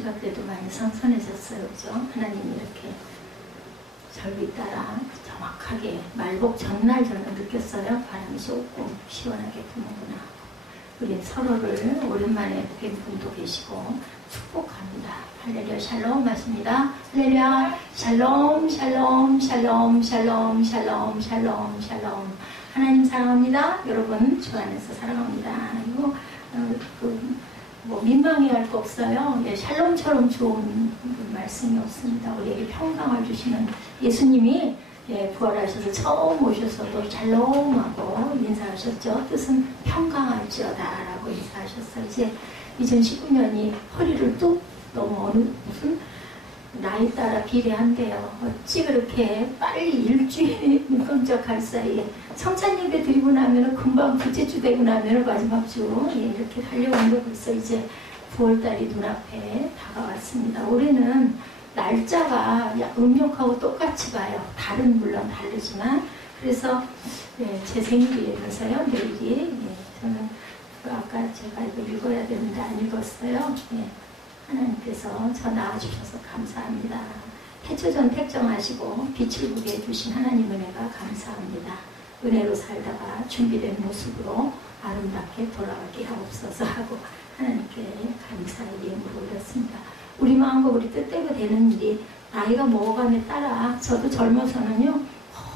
기가 때도 많이 선선해졌어요. 그죠? 하나님이 이렇게 절기 따라 정확하게 말복 전날 저는 느꼈어요. 바람이 조금 시원하게 부는구나. 우리 서로를 오랜만에 뵌 분도 계시고 축복합니다. 할렐루야 샬롬 하십니다. 할렐루야 샬롬 샬롬 샬롬 샬롬 샬롬 샬롬 샬롬. 하나님 사랑합니다. 여러분 주 안에서 사랑합니다. 이거 뭐 민망해할 거 없어요. 예, 샬롬처럼 좋은 말씀이 없습니다. 우리에게 평강을 주시는 예수님이 예, 부활하셔서 처음 오셔서도 샬롬하고 인사하셨죠. 뜻은 평강할지어다 라고 인사하셨어요. 이제 2019년이 허리를 뚝 너무 무슨 나이 따라 비례한데요. 어찌 그렇게 빨리 일주일 끔찍할 사이에 성찬 예배 드리고 나면은 금방 둘째 주 되고 나면은 마지막 주 예, 이렇게 달려오는 거 벌써 이제 9월달이 눈앞에 다가왔습니다. 올해는 날짜가 음력하고 똑같이 가요. 물론 다르지만 그래서 예, 제 생일이라서요. 내일이 예, 저는 아까 제가 이거 읽어야 되는데 안 읽었어요. 예. 하나님께서 저 낳아주셔서 감사합니다. 태초전 택정하시고 빛을 보게 해주신 하나님 은혜가 감사합니다. 은혜로 살다가 준비된 모습으로 아름답게 돌아가게 하옵소서 하고 하나님께 감사의 이름으로 올렸습니다. 우리 마음과 우리 뜻대로 되는 일이 나이가 먹어감에 따라 저도 젊어서는요.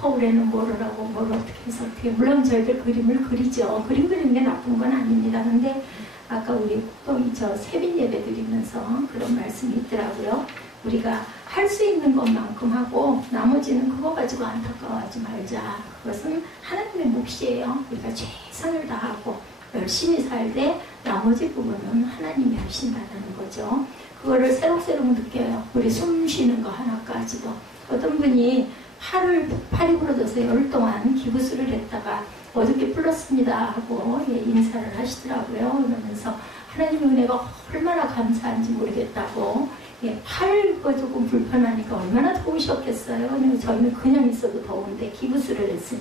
올해는 뭐를 하고 뭘 어떻게 해서 어떻게 물론 저희들 그림을 그리죠. 그림 그리는 게 나쁜 건 아닙니다. 근데 아까 우리 국동이 저 세빈 예배 드리면서 그런 말씀이 있더라고요. 우리가 할 수 있는 것만큼 하고 나머지는 그거 가지고 안타까워하지 말자. 그것은 하나님의 몫이에요. 우리가 최선을 다하고 열심히 살되 나머지 부분은 하나님이 하신다는 거죠. 그거를 새록새록 느껴요. 우리 숨 쉬는 거 하나까지도. 어떤 분이 팔이 부러져서 열흘 동안 기부스를 했다가 어저께 풀렸습니다 하고 예, 인사를 하시더라고요. 그러면서 하나님의 은혜가 얼마나 감사한지 모르겠다고 예, 팔가 조금 불편하니까 얼마나 더우셨겠어요. 근데 저희는 그냥 있어도 더운데 기부스를 했으니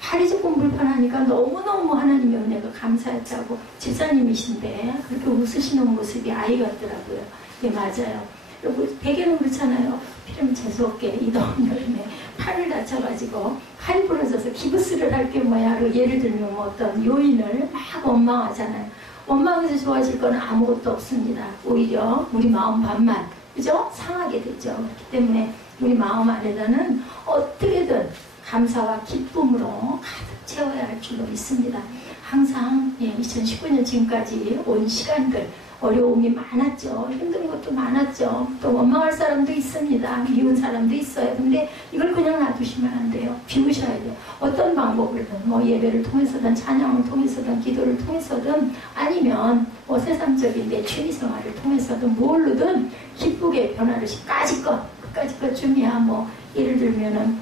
팔이 조금 불편하니까 너무너무 하나님의 은혜가 감사했다고 집사님이신데 그렇게 웃으시는 모습이 아이 같더라고요. 예, 맞아요. 여러분 베개는 그렇잖아요. 필요면 재수없게 이 더운 여름에 팔을 다쳐가지고 팔이 부러져서 기부스를 할 게 뭐야. 예를 들면 뭐 어떤 요인을 막 원망하잖아요. 원망해서 좋아질 건 아무것도 없습니다. 오히려 우리 마음 반만 그죠? 상하게 되죠. 그렇기 때문에 우리 마음 안에다는 어떻게든 감사와 기쁨으로 가득 채워야 할 줄로 믿습니다. 항상 예, 2019년 지금까지 온 시간들 어려움이 많았죠. 힘든 것도 많았죠. 또 원망할 사람도 있습니다. 미운 사람도 있어요. 근데 이걸 그냥 놔두시면 안 돼요. 비우셔야 돼요. 어떤 방법을든 뭐 예배를 통해서든 찬양을 통해서든 기도를 통해서든 아니면 뭐 세상적인 내 취미생활을 통해서든 뭘로든 기쁘게 변화를 끝까지 것 중이야. 뭐 예를 들면은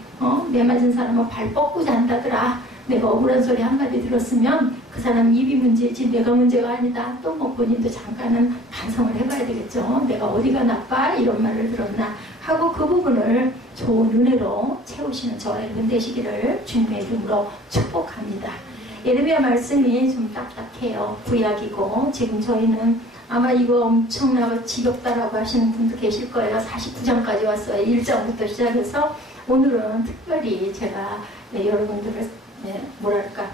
내 맞은 사람은 발 뻗고 잔다더라. 내가 억울한 소리 한마디 들었으면 그 사람 입이 문제지 내가 문제가 아니다. 또 뭐 본인도 잠깐은 반성을 해봐야 되겠죠. 내가 어디가 나빠? 이런 말을 들었나 하고 그 부분을 좋은 은혜로 채우시는 저와 여러분 되시기를 주님의 이름으로 축복합니다. 예레미야 말씀이 좀 딱딱해요. 구약이고 지금 저희는 아마 이거 엄청나고 지겹다라고 하시는 분도 계실 거예요. 49장까지 왔어요. 1장부터 시작해서 오늘은 특별히 제가 여러분들을 뭐랄까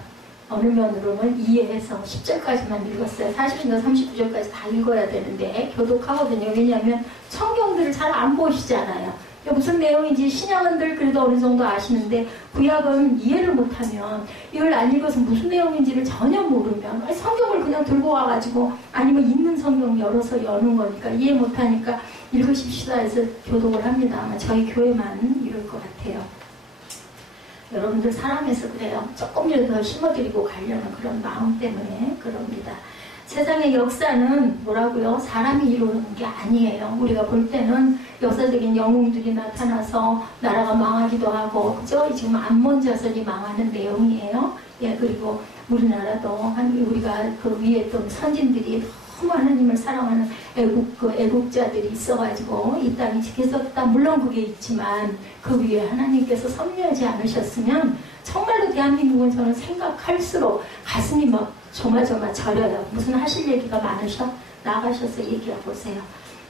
어느 면으로는 이해해서 10절까지만 읽었어요. 40절과 39절까지 다 읽어야 되는데 교독하거든요. 왜냐하면 성경들을 잘 안 보시잖아요. 무슨 내용인지 신약은들 그래도 어느 정도 아시는데 구약은 이해를 못하면 이걸 안 읽어서 무슨 내용인지를 전혀 모르면 성경을 그냥 들고 와가지고 아니면 있는 성경 열어서 여는 거니까 이해 못하니까 읽으십시다 해서 교독을 합니다. 아마 저희 교회만 이럴 것 같아요. 여러분들 사랑해서 그래요. 조금이라도 더 심어드리고 가려는 그런 마음 때문에 그럽니다. 세상의 역사는 뭐라고요? 사람이 이루는 게 아니에요. 우리가 볼 때는 역사적인 영웅들이 나타나서 나라가 망하기도 하고 그죠? 지금 암몬 자손이 망하는 내용이에요. 예, 그리고 우리나라도 우리가 그 위에 또 선진들이 너무 하나님을 사랑하는 애국자들이 있어가지고 이 땅이 지켜졌다. 물론 그게 있지만 그 위에 하나님께서 섭리하지 않으셨으면 정말로 대한민국은 저는 생각할수록 가슴이 막 조마조마 저려요. 무슨 하실 얘기가 많으셔? 나가셔서 얘기해 보세요.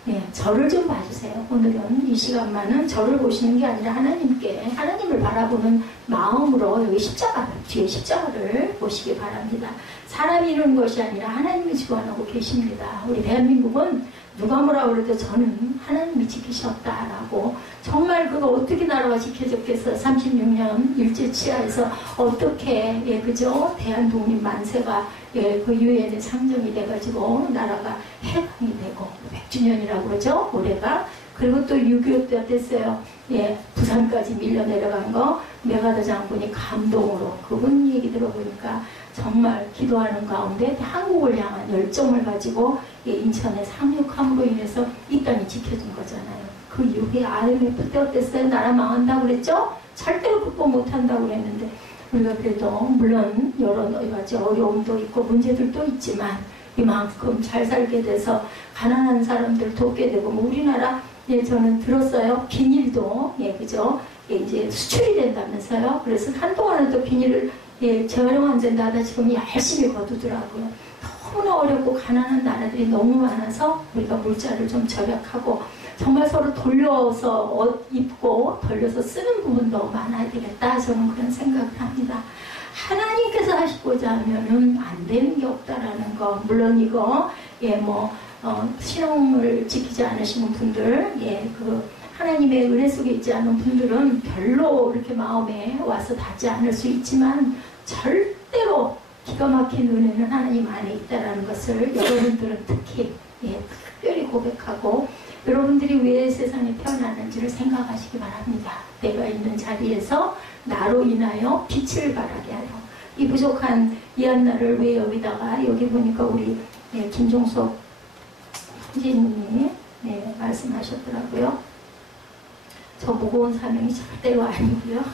예, 저를 좀 봐주세요. 오늘은 이 시간만은 저를 보시는 게 아니라 하나님께, 하나님을 바라보는 마음으로 여기 십자가, 뒤에 십자가를 보시기 바랍니다. 사람이 이루는 것이 아니라 하나님이 주관하고 계십니다. 우리 대한민국은 누가 뭐라 그래도 저는 하나님이 지키셨다라고, 정말 그거 어떻게 나라가 지켜졌겠어. 36년 일제치하에서 어떻게, 예, 그죠? 대한독립 만세가, 예, 그 유엔에 상정이 돼가지고 나라가 해방이 되고 100주년이라고 그러죠, 올해가. 그리고 또 6.25 때 어땠어요? 예, 부산까지 밀려 내려간 거 메가더 장군이 감동으로, 그분 얘기 들어보니까 정말 기도하는 가운데 한국을 향한 열정을 가지고, 예, 인천에 상륙함으로 인해서 이 땅이 지켜진 거잖아요. 그 이후에 IMF 때 어땠어요? 나라 망한다고 그랬죠? 절대로 극복 못한다고 그랬는데, 우리가 그래도 물론 여러 가지 어려움도 있고 문제들도 있지만 이만큼 잘 살게 돼서 가난한 사람들 돕게 되고, 뭐 우리나라, 예, 저는 들었어요. 비닐도, 예, 그죠? 예, 이제 수출이 된다면서요. 그래서 한동안은 또 비닐을, 예, 재활용 된다다 지금 열심히 거두더라고요. 너무나 어렵고 가난한 나라들이 너무 많아서 우리가 물자를 좀 절약하고 정말 서로 돌려서 옷 입고 돌려서 쓰는 부분도 많아야 되겠다, 저는 그런 생각을 합니다. 하나님께서 하시고자 하면은 안 되는 게 없다라는 거. 물론 이거, 예, 뭐 신앙을 지키지 않으시는 분들, 예, 그 하나님의 은혜 속에 있지 않은 분들은 별로 이렇게 마음에 와서 닿지 않을 수 있지만 절대로 기가 막힌 은혜는 하나님 안에 있다라는 것을 여러분들은 특히, 예, 특별히 고백하고, 여러분들이 왜 세상에 태어났는지를 생각하시기 바랍니다. 내가 있는 자리에서 나로 인하여 빛을 발하게 하여. 이 부족한 이 한나를 왜 여기다가, 여기 보니까 우리, 예, 김종석 선생님이, 예, 말씀하셨더라고요. 저 무거운 사명이 절대로 아니고요.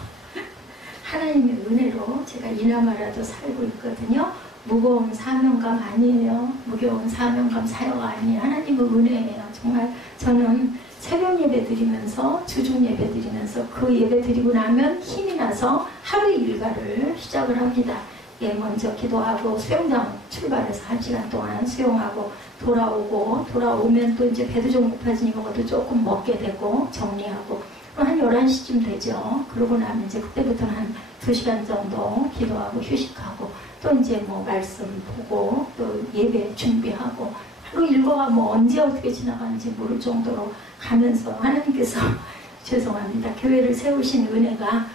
하나님의 은혜로 제가 이나마라도 살고 있거든요. 무거운 사명감 아니에요. 무거운 사명감 사역 아니에요. 하나님의 은혜예요. 정말 저는 새벽 예배 드리면서, 주중 예배 드리면서, 그 예배 드리고 나면 힘이 나서 하루 일과를 시작을 합니다. 예, 먼저 기도하고 수영장 출발해서 1시간 동안 수영하고 돌아오면 또 이제 배도 좀 고파지니까 뭐도 조금 먹게 되고 정리하고 한 11시쯤 되죠. 그러고 나면 이제 그때부터는 한 2시간 정도 기도하고 휴식하고 또 이제 뭐 말씀 보고 또 예배 준비하고 하루 일과가 뭐 언제 어떻게 지나가는지 모를 정도로 가면서 하나님께서 죄송합니다. 교회를 세우신 은혜가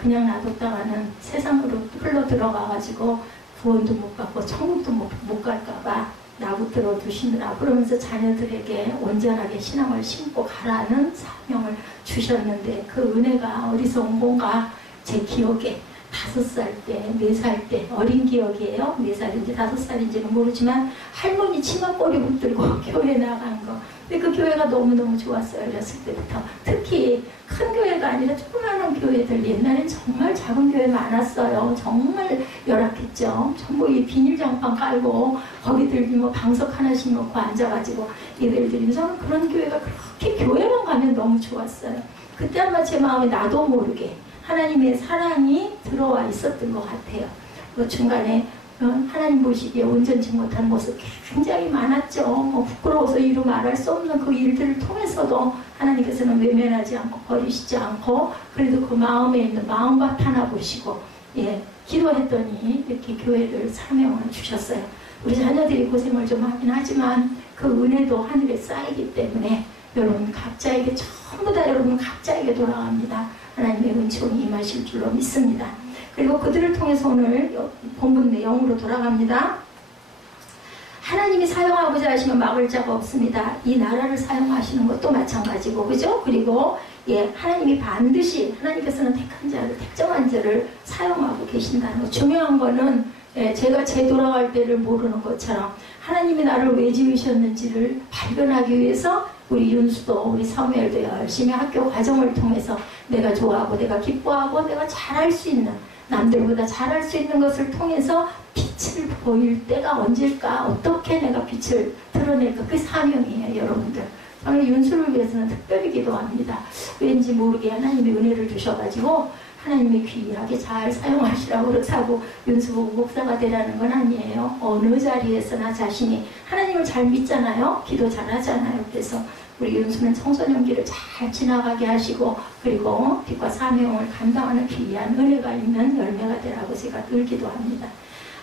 그냥 놔뒀다가는 세상으로 흘러 들어가가지고 구원도 못 받고 천국도 못 갈까봐 나붙들어 두시느라 그러면서 자녀들에게 온전하게 신앙을 심고 가라는 사명을 주셨는데 그 은혜가 어디서 온 건가 제 기억에 5살 때, 4살 때 어린 기억이에요. 4살인지 5살인지는 모르지만 할머니 치마꼬리 붙들고 교회 나간 거. 근데 그 교회가 너무너무 좋았어요. 어렸을 때부터. 특히 큰 교회가 아니라 조그마한 교회들 옛날엔 정말 작은 교회 많았어요. 정말 열악했죠. 전부 이 비닐장판 깔고 거기들 뭐 방석 하나씩 놓고 앉아가지고 얘들들이 저는 그런 교회가 그렇게 교회만 가면 너무 좋았어요. 그때 아마 제 마음에 나도 모르게 하나님의 사랑이 들어와 있었던 것 같아요. 그 중간에 하나님 보시기에 온전치 못한 모습 굉장히 많았죠. 뭐 부끄러워서 이루 말할 수 없는 그 일들을 통해서도 하나님께서는 외면하지 않고 버리시지 않고 그래도 그 마음에 있는 마음밭 하나 보시고 예, 기도했더니 이렇게 교회를 사명을 주셨어요. 우리 자녀들이 고생을 좀 하긴 하지만 그 은혜도 하늘에 쌓이기 때문에 여러분 각자에게 전부 다 여러분 각자에게 돌아갑니다. 하나님의 은총이 임하실 줄로 믿습니다. 그리고 그들을 통해서 오늘 본문 내용으로 돌아갑니다. 하나님이 사용하고자 하시면 막을 자가 없습니다. 이 나라를 사용하시는 것도 마찬가지고 그죠? 그리고 예, 하나님이 반드시 하나님께서는 택한 자를 택정한 자를 사용하고 계신다는 것. 중요한 거는 예, 제가 제 돌아갈 때를 모르는 것처럼 하나님이 나를 왜 지으셨는지를 발견하기 위해서 우리 윤수도 우리 사무엘도 열심히 학교 과정을 통해서 내가 좋아하고 내가 기뻐하고 내가 잘할 수 있는 남들보다 잘할 수 있는 것을 통해서 빛을 보일 때가 언제일까 어떻게 내가 빛을 드러낼까 그게 사명이에요. 여러분들 저는 윤수를 위해서는 특별히 기도합니다. 왠지 모르게 하나님의 은혜를 주셔가지고 하나님이 귀하게 잘 사용하시라고 그렇다고 윤수 보고 목사가 되라는 건 아니에요. 어느 자리에서나 자신이 하나님을 잘 믿잖아요. 기도 잘하잖아요. 그래서 우리 윤수는 청소년기를 잘 지나가게 하시고 그리고 빛과 사명을 감당하는 귀한 은혜가 있는 열매가 되라고 제가 늘 기도합니다.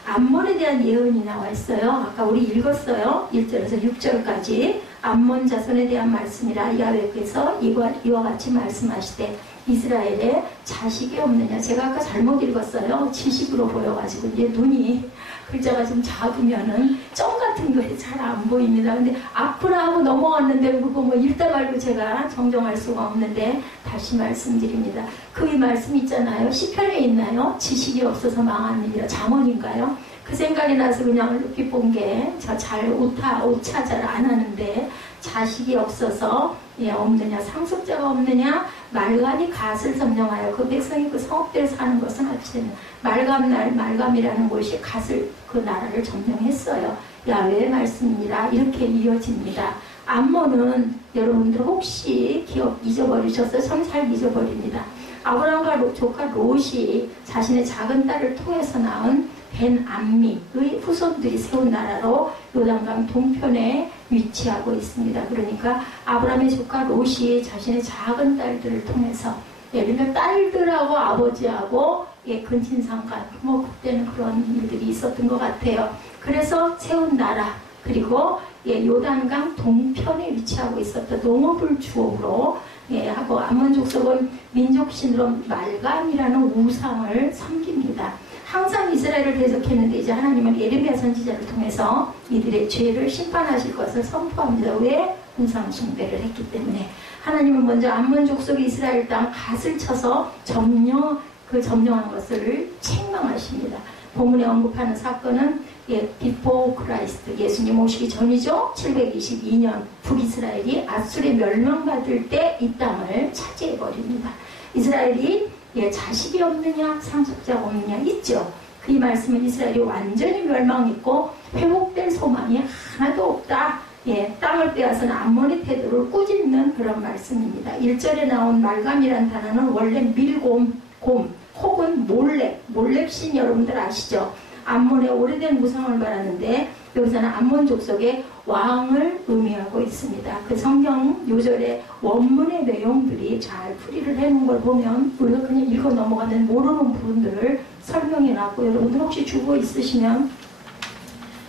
암몬에 대한 예언이 나와 있어요. 아까 우리 읽었어요. 1절에서 6절까지 암몬 자손에 대한 말씀이라 야훼께서 이와 같이 말씀하시되 이스라엘에 자식이 없느냐. 제가 아까 잘못 읽었어요. 지식으로 보여가지고 이제 눈이 글자가 좀 작으면은 점 같은 거에 잘 안 보입니다. 근데 아프라 하고 넘어갔는데 그거 뭐 읽다 말고 제가 정정할 수가 없는데 다시 말씀드립니다. 그 말씀 있잖아요. 시편에 있나요? 지식이 없어서 망하느니라. 잠언인가요? 그 생각이 나서 그냥 이렇게 본 게 저 잘 오차 잘 안 하는데 자식이 없어서 없느냐, 상속자가 없느냐, 말감이 갓을 점령하여 그 백성이 그 성읍들에 사는 것은 어찌되냐. 말감이라는 곳이 갓을 그 나라를 점령했어요. 야훼의 말씀이니라. 이렇게 이어집니다. 암몬은 여러분들 혹시 기억 잊어버리셨어요? 참 잘 잊어버립니다. 아브라함과 조카 롯이 자신의 작은 딸을 통해서 낳은 벤암미의 후손들이 세운 나라로 요단강 동편에 위치하고 있습니다. 그러니까 아브라함의 조카 롯이 자신의 작은 딸들을 통해서 예를 들면 딸들하고 아버지하고 근친상간 뭐 그때는 그런 일들이 있었던 것 같아요. 그래서 세운 나라 그리고 요단강 동편에 위치하고 있었던 농업을 주업으로 하고 암몬 족속은 민족신으로 말감이라는 우상을 섬깁니다. 항상 이스라엘을 대적했는데 이제 하나님은 예레미야 선지자를 통해서 이들의 죄를 심판하실 것을 선포합니다. 왜? 우상 숭배를 했기 때문에. 하나님은 먼저 암몬 족속이 이스라엘 땅 갓을 쳐서 점령한 것을 책망하십니다. 본문에 언급하는 사건은 비포 크라이스트, 예수님 오시기 전이죠. 722년 북이스라엘이 아수르에 멸망받을 때 이 땅을 차지해버립니다. 이스라엘이 자식이 없느냐, 상속자가 없느냐 있죠. 그 말씀은 이스라엘이 완전히 멸망했고 회복될 소망이 하나도 없다. 땅을 빼앗은 암몬의 태도를 꾸짖는 그런 말씀입니다. 1절에 나온 말감이라는 단어는 원래 밀곰, 혹은 몰렉신 여러분들 아시죠? 암몬의 오래된 무상을 말하는데 여기서는 암몬 족속의 왕을 의미하고 있습니다. 그 성경 요절의 원문의 내용들이 잘 풀이를 해놓은 걸 보면 우리가 그냥 읽어 넘어가는 모르는 부분들을 설명해놨고 여러분들 혹시 주보 있으시면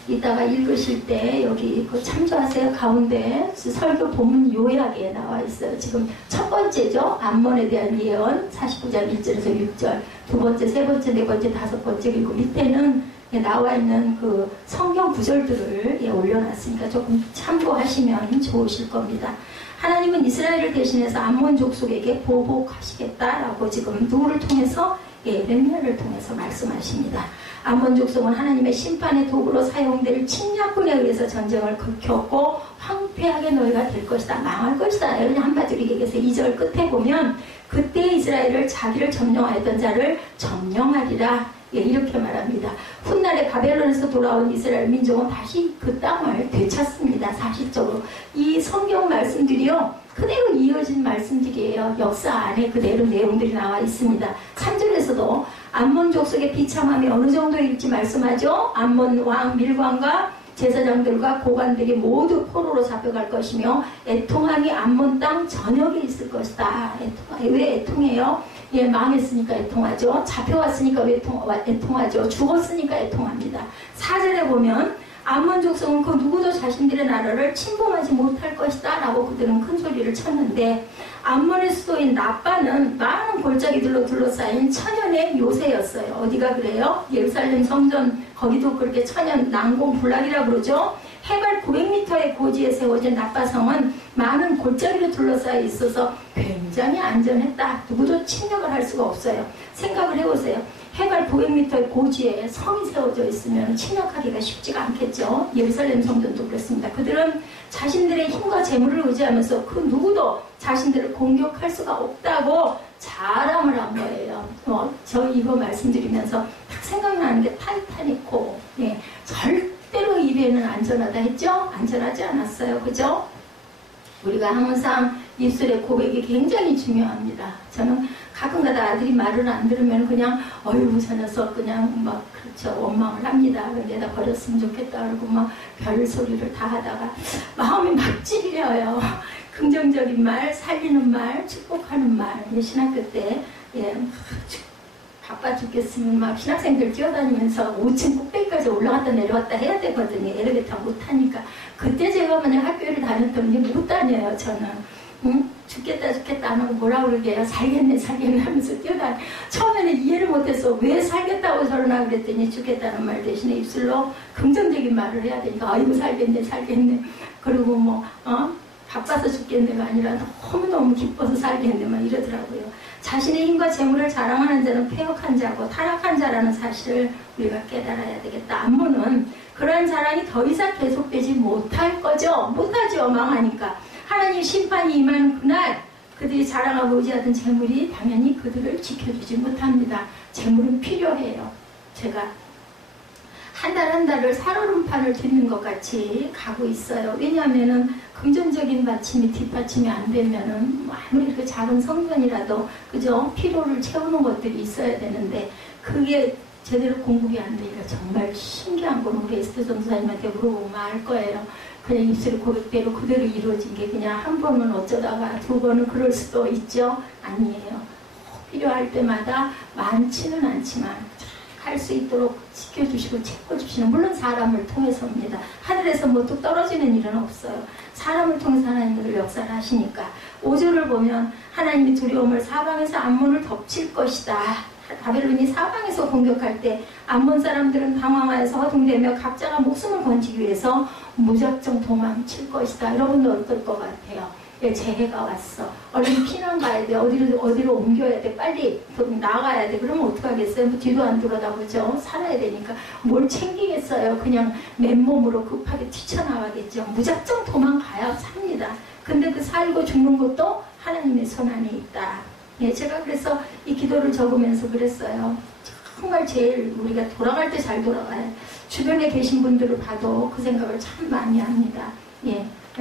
이따가 읽으실 때 여기 그 참조하세요. 가운데 설교 본문 요약에 나와 있어요. 지금 첫 번째죠. 암몬에 대한 예언 49장 1절에서 6절 두 번째, 세 번째, 네 번째, 다섯 번째 그리고 밑에는 나와 있는 그 성경 구절들을 올려놨으니까 조금 참고하시면 좋으실 겁니다. 하나님은 이스라엘을 대신해서 암몬 족속에게 보복하시겠다라고 지금 누구를 통해서? 예레미야를 통해서 말씀하십니다. 암몬 족속은 하나님의 심판의 도구로 사용될 침략군에 의해서 전쟁을 겪고 황폐하게 너희가 될 것이다. 망할 것이다. 그냥 한마디로 얘기해서 2절 끝에 보면 그때 이스라엘을 자기를 점령하였던 자를 점령하리라. 이렇게 말합니다. 훗날에 바벨론에서 돌아온 이스라엘 민족은 다시 그 땅을 되찾습니다. 사실적으로 이 성경 말씀들이요 그대로 이어진 말씀들이에요. 역사 안에 그대로 내용들이 나와 있습니다. 3절에서도 암몬 족속의 비참함이 어느 정도일지 말씀하죠. 암몬 왕 밀관과 제사장들과 고관들이 모두 포로로 잡혀갈 것이며 애통함이 암몬 땅 전역에 있을 것이다. 왜 애통해요? 망했으니까 애통하죠. 잡혀왔으니까 왜 애통하죠. 죽었으니까 애통합니다. 4절에 보면 암몬 족속은 그 누구도 자신들의 나라를 침범하지 못할 것이다 라고 그들은 큰 소리를 쳤는데 암몬의 수도인 라빠는 많은 골짜기들로 둘러싸인 천연의 요새였어요. 어디가 그래요? 예루살렘 성전 거기도 그렇게 천연 난공불락이라고 그러죠. 해발 900m의 고지에 세워진 라빠성은 많은 골짜기로 둘러싸여 있어서 굉장히 안전했다. 누구도 침략을 할 수가 없어요. 생각을 해보세요. 해발 900m의 고지에 성이 세워져 있으면 침략하기가 쉽지가 않겠죠. 예루살렘 성전도 그렇습니다. 그들은 자신들의 힘과 재물을 의지하면서 그 누구도 자신들을 공격할 수가 없다고 자랑을 한 거예요. 저 이거 말씀드리면서 딱 생각나는데 타이타닉호 절대로 입에는 안전하다 했죠? 안전하지 않았어요. 그죠? 우리가 항상 입술의 고백이 굉장히 중요합니다. 저는 가끔가다 아들이 말을 안 들으면 그냥 어휴 저 녀석 그냥 막 그렇죠 원망을 합니다. 내다 버렸으면 좋겠다 그러고 막 별 소리를 다 하다가 마음이 막 찔려요. 긍정적인 말, 살리는 말, 축복하는 말. 신학교 때 바빠 죽겠으면 막 신학생들 뛰어다니면서 5층 꼭대기까지 올라갔다 내려왔다 해야 되거든요. 엘리베이터 못하니까. 그때 제가 만약 학교를 다녔더니 못 다녀요, 저는. 응? 죽겠다 안 하고 뭐라 그러게요. 살겠네 하면서 뛰어다니. 처음에는 이해를 못해서 왜 살겠다고 저러나 그랬더니 죽겠다는 말 대신에 입술로 긍정적인 말을 해야 되니까 아이고 살겠네. 그리고 바빠서 죽겠네가 아니라 너무너무 기뻐서 살겠네 막 이러더라고요. 자신의 힘과 재물을 자랑하는 자는 패역한 자고 타락한 자라는 사실을 우리가 깨달아야 되겠다. 안무는 그러한 자랑이 더 이상 계속되지 못할 거죠. 못하죠. 망하니까. 하나님 심판이 임하는 그날 그들이 자랑하고 의지하던 재물이 당연히 그들을 지켜주지 못합니다. 재물은 필요해요. 제가 한 달 한 달을 살얼음판을 딛는 것 같이 가고 있어요. 왜냐하면은 긍정적인 받침이 뒷받침이 안 되면은 아무리 이렇게 작은 성전이라도 그죠 피로를 채우는 것들이 있어야 되는데 그게 제대로 공급이 안 되니까 정말 신기한 건 우리 에스더 전도사님한테 물어보면 알 거예요. 그냥 입술 고백대로 그대로 이루어진 게 그냥 한 번은 어쩌다가 두 번은 그럴 수도 있죠. 아니에요. 필요할 때마다 많지는 않지만 할 수 있도록 지켜주시고 채워주시는 물론 사람을 통해서입니다. 하늘에서 뭐 뚝 떨어지는 일은 없어요. 사람을 통해서 하나님을 역사를 하시니까 5절을 보면 하나님이 두려움을 사방에서 암몬을 덮칠 것이다. 바벨론이 사방에서 공격할 때 암몬 사람들은 당황하여서 허둥대며 각자가 목숨을 건지기 위해서 무작정 도망칠 것이다. 여러분도 어떨 것 같아요? 재해가 왔어. 얼른 피난 가야 돼. 어디로 옮겨야 돼. 빨리 나가야 돼. 그러면 어떡하겠어요? 뭐 뒤도 안 돌아다보죠. 살아야 되니까. 뭘 챙기겠어요? 그냥 맨몸으로 급하게 뛰쳐나가겠죠. 무작정 도망가야 삽니다. 근데 그 살고 죽는 것도 하나님의 손 안에 있다. 제가 그래서 이 기도를 적으면서 그랬어요. 정말 제일 우리가 돌아갈 때 잘 돌아가요. 주변에 계신 분들을 봐도 그 생각을 참 많이 합니다.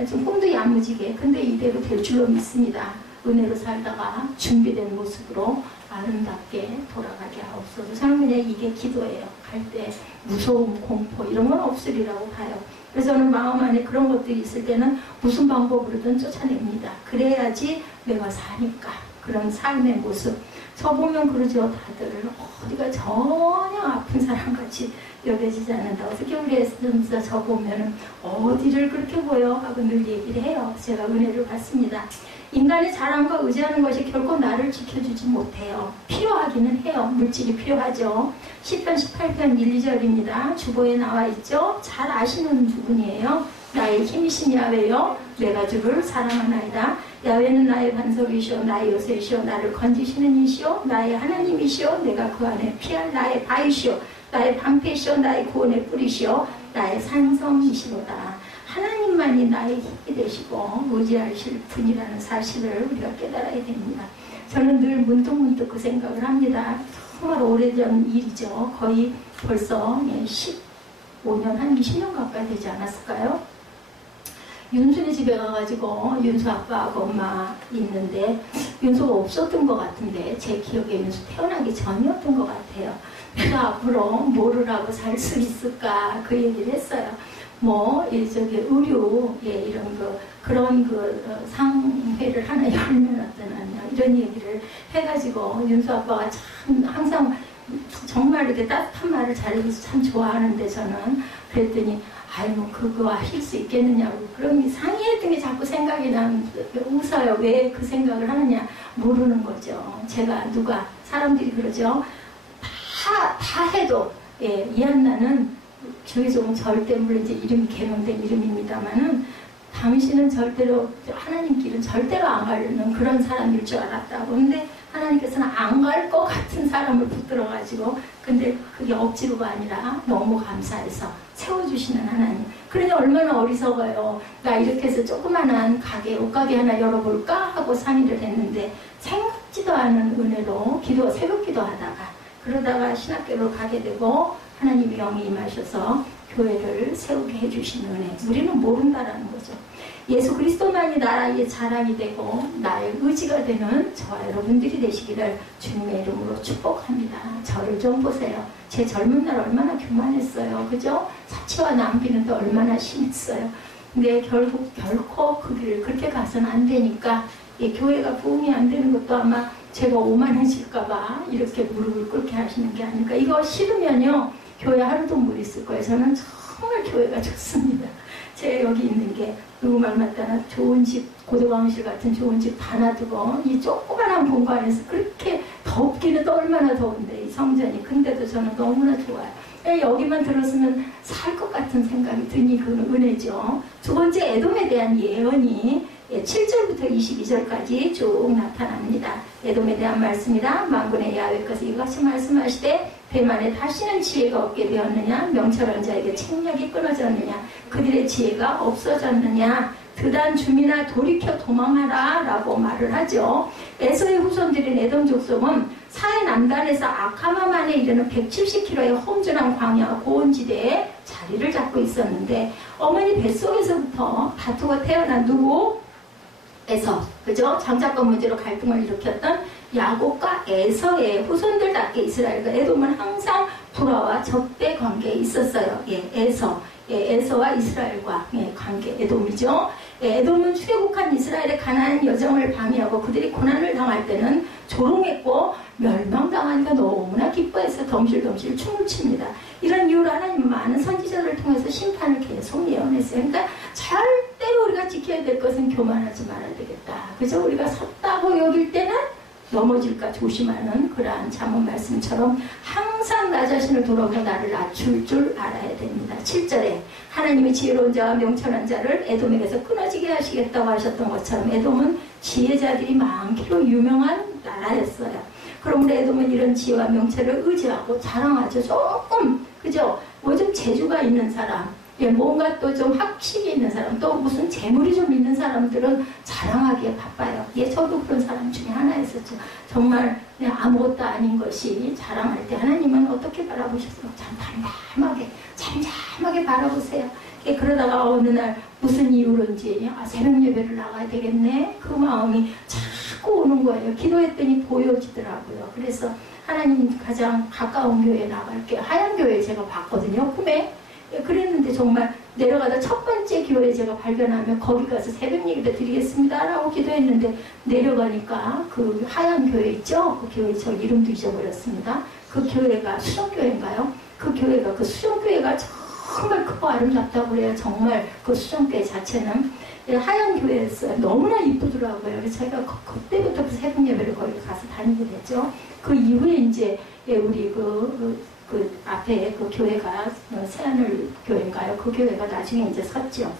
좀 꿈도 야무지게 근데 이대로 될 줄로 믿습니다. 은혜로 살다가 준비된 모습으로 아름답게 돌아가게 하옵소서. 저는 그냥 이게 기도예요. 갈 때 무서움, 공포 이런 건 없으리라고 봐요. 그래서 저는 마음 안에 그런 것들이 있을 때는 무슨 방법으로든 쫓아냅니다. 그래야지 내가 사니까. 그런 삶의 모습. 저 보면 그러죠. 다들 어디가 전혀 아픈 사람같이 여겨지지 않는다. 어떻게 우리 에스더서 저 보면 어디를 그렇게 보여? 하고 늘 얘기를 해요. 제가 은혜를 받습니다. 인간의 자랑과 의지하는 것이 결코 나를 지켜주지 못해요. 필요하기는 해요. 물질이 필요하죠. 시편 18편 1, 2절입니다. 주보에 나와 있죠. 잘 아시는 부분이에요. 나의 힘이신 야훼여 내가 주를 사랑하나이다. 야훼는 나의 반석이시오 나의 요새시오 나를 건지시는 이시오 나의 하나님이시오 내가 그 안에 피할 나의 바위시오 나의 방패시오 나의 구원의 뿌리시오 나의 산성이시로다. 하나님만이 나의 힘이 되시고 의지하실 분이라는 사실을 우리가 깨달아야 됩니다. 저는 늘 문득문득 그 생각을 합니다. 정말 오래전 일이죠. 거의 벌써 15년 한 20년 가까이 되지 않았을까요? 윤순이 집에 가가지고 윤수 아빠하고 엄마 있는데 윤수가 없었던 것 같은데 제 기억에 윤수 태어나기 전이었던 것 같아요. 내가 앞으로 뭐를 하고 살 수 있을까 그 얘기를 했어요. 의류 이런 그런 상회를 하나 열면 어떠냐 이런 얘기를 해가지고 윤수 아빠가 참 항상 정말 이렇게 따뜻한 말을 잘해줘서 참 좋아하는데 저는 그랬더니 그거 하실 수 있겠느냐고. 그럼 상의했던 게 자꾸 생각이 나면 웃어요. 왜 그 생각을 하느냐 모르는 거죠. 사람들이 그러죠. 다 해도 이한나는 조희종 절대 물론 이제 이름이 개명된 이름입니다만은 당신은 절대로 하나님 길은 절대로 안 가려는 그런 사람일 줄 알았다고. 근데 하나님께서는 안 갈 것 같은 사람을 붙들어가지고 근데 그게 억지로가 아니라 너무 감사해서 세워주시는 하나님. 그러니 얼마나 어리석어요. 나 이렇게 해서 조그만한 옷가게 하나 열어볼까 하고 상의를 했는데 생각지도 않은 은혜로 새벽 기도하다가 그러다가 신학교로 가게 되고 하나님의 영이 임하셔서 교회를 세우게 해주신 은혜. 우리는 모른다라는 거죠. 예수 그리스도만이 나라의 자랑이 되고 나의 의지가 되는 저와 여러분들이 되시기를 주님의 이름으로 축복합니다. 저를 좀 보세요. 제 젊은 날 얼마나 교만했어요. 그죠? 사치와 낭비는 또 얼마나 심했어요. 근데 결코 그 길을 그렇게 가서는 안 되니까 이 교회가 부흥이 안 되는 것도 아마 제가 오만해질까봐 이렇게 무릎을 꿇게 하시는 게 아닐까. 이거 싫으면요 교회 하루도 못 있을 거예요. 저는 정말 교회가 좋습니다. 제가 여기 있는 게 누구 말 맞다나 좋은 집, 고도방실 같은 좋은 집 다 놔두고 이 조그만한 공간에서 그렇게 덥기는 또 얼마나 더운데 이 성전이. 근데도 저는 너무나 좋아요. 여기만 들었으면 살 것 같은 생각이 드니 그 은혜죠. 두 번째, 에돔에 대한 예언이 7절부터 22절까지 쭉 나타납니다. 에돔에 대한 말씀이다. 만군의 야훼께서 이같이 말씀하시되 대만에 다시는 지혜가 없게 되었느냐, 명철한 자에게 책략이 끊어졌느냐, 그들의 지혜가 없어졌느냐, 드단 주민아 돌이켜 도망하라 라고 말을 하죠. 에서의 후손들인 에돔 족속은 사해 남단에서 아카마만에 이르는 170km의 험준한 광야 고온지대에 자리를 잡고 있었는데 어머니 뱃속에서부터 다투고 태어난 누구? 에서, 그죠? 장자권 문제로 갈등을 일으켰던 야곱과 에서의 후손들답게 이스라엘과 에돔은 항상 불화와 적대 관계에 있었어요. 에서와 이스라엘과 관계, 에돔이죠. 에돔은 출애굽한 이스라엘의 가나안 여정을 방해하고 그들이 고난을 당할 때는 조롱했고 멸망당하니까 너무나 기뻐해서 덤실덤실 춤을 춥니다. 이런 이유로 하나님은 많은 선지자들을 통해서 심판을 계속 예언했어요. 그러니까 절대로 우리가 지켜야 될 것은 교만하지 말아야 되겠다. 그래서 우리가 섰다고 여길 때는 넘어질까 조심하는 그러한 잠언 말씀처럼 항상 나 자신을 돌아보고 나를 낮출 줄 알아야 됩니다. 7절에 하나님이 지혜로운 자와 명철한 자를 에돔에게서 끊어지게 하시겠다고 하셨던 것처럼 에돔은 지혜자들이 많기로 유명한 나라였어요. 그러므로 에돔은 이런 지혜와 명철을 의지하고 자랑하죠. 조금 그죠? 뭐 좀 재주가 있는 사람, 뭔가 또 좀 학식이 있는 사람, 또 무슨 재물이 좀 있는 사람들은 자랑하기에 바빠요. 저도 그런 사람 중에 하나였었죠. 정말 아무것도 아닌 것이 자랑할 때 하나님은 어떻게 바라보셨어요? 참 잠잠하게 바라보세요. 그러다가 어느 날 무슨 이유로인지 새벽 예배를 나가야 되겠네. 그 마음이 자꾸 오는 거예요. 기도했더니 보여지더라고요. 그래서 하나님 가장 가까운 교회에 나갈게요. 하얀교회 제가 봤거든요. 꿈에. 그랬는데 정말 내려가다 첫 번째 교회 제가 발견하면 거기 가서 새벽 예배 드리겠습니다 라고 기도했는데 내려가니까 그 하얀 교회 있죠? 그 교회 저 이름도 잊어버렸습니다. 그 교회가 수정교회인가요? 그 교회가 그 수정교회가 정말 크고 아름답다고 그래요. 정말 그 수정교회 자체는 하얀 교회였어요. 너무나 이쁘더라고요. 그래서 저희가 그때부터 그 새벽 예배를 거기 가서 다니게 됐죠. 그 이후에 이제 우리 그 앞에 그 교회가 새하늘 교회인가요? 그 교회가 나중에 이제 섰죠.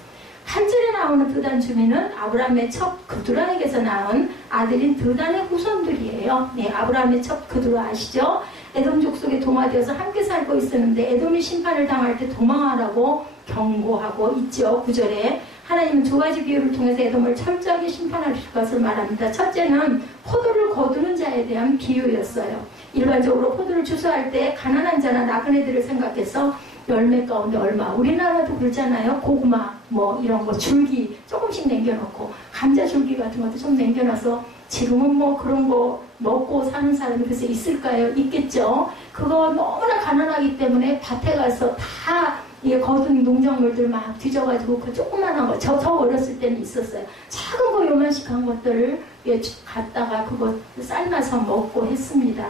8절에 나오는 드단 주민은 아브라함의 첩 그두라에게서 낳은 아들인 드단의 후손들이에요. 아브라함의 첩 그두라 아시죠? 에돔 족속에 동화되어서 함께 살고 있었는데 에돔이 심판을 당할 때 도망하라고 경고하고 있죠. 9절에 하나님은 두 가지 비유를 통해서 에돔을 철저하게 심판하실 것을 말합니다. 첫째는 포도를 거두는 자에 대한 비유였어요. 일반적으로 포도를 추수할 때 가난한 자나 나그네들을 생각해서 열매 가운데 얼마, 우리나라도 그렇잖아요. 고구마 뭐 이런 거 줄기 조금씩 남겨놓고 감자 줄기 같은 것도 좀 남겨놔서 지금은 뭐 그런 거 먹고 사는 사람이 글쎄 있을까요? 있겠죠. 그거 너무나 가난하기 때문에 밭에 가서 다 거둔 농작물들 막 뒤져가지고 그 조그만한 거, 저 어렸을 때는 있었어요. 작은 거 요만씩한 것들을 갖다가 그거 삶아서 먹고 했습니다.